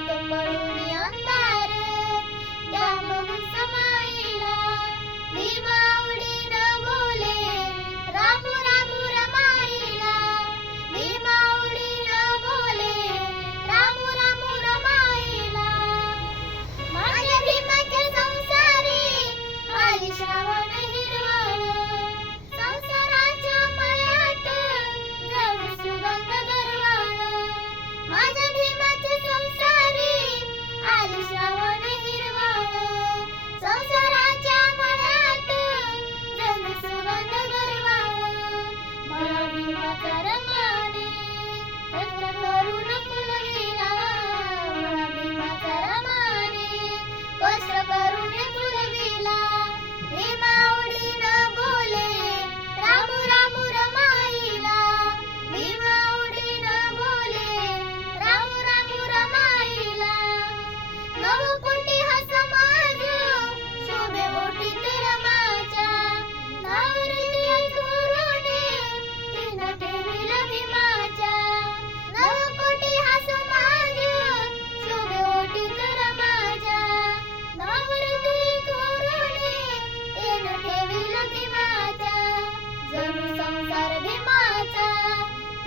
like.